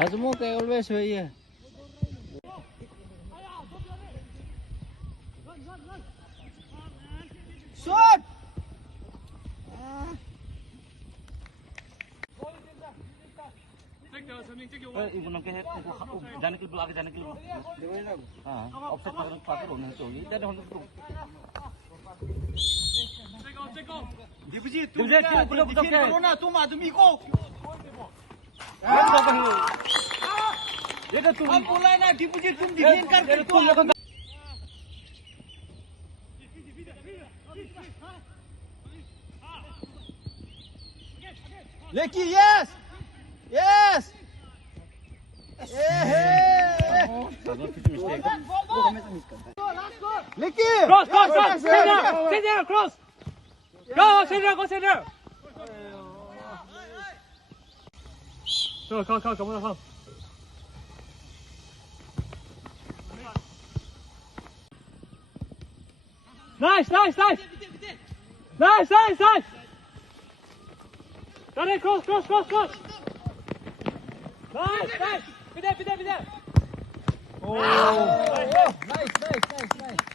Hazmo kayak always way. Shot. Ibu nangke जाने के लिए आगे जाने के लिए हाँ ऑफसेट पाकर होने चाहिए इधर होने तो दीपजी तुम दीपजी तुम करो ना तुम आदमी को ये तो तुम अब बोला है ना दीपजी तुम डिफेंड कर तुम लेकी यस यस लेकी Cross, cross, cross. Center, cross. Go center, go center. Come, come. Nice. Got it, cross. Nice. Be there. Oh, nice.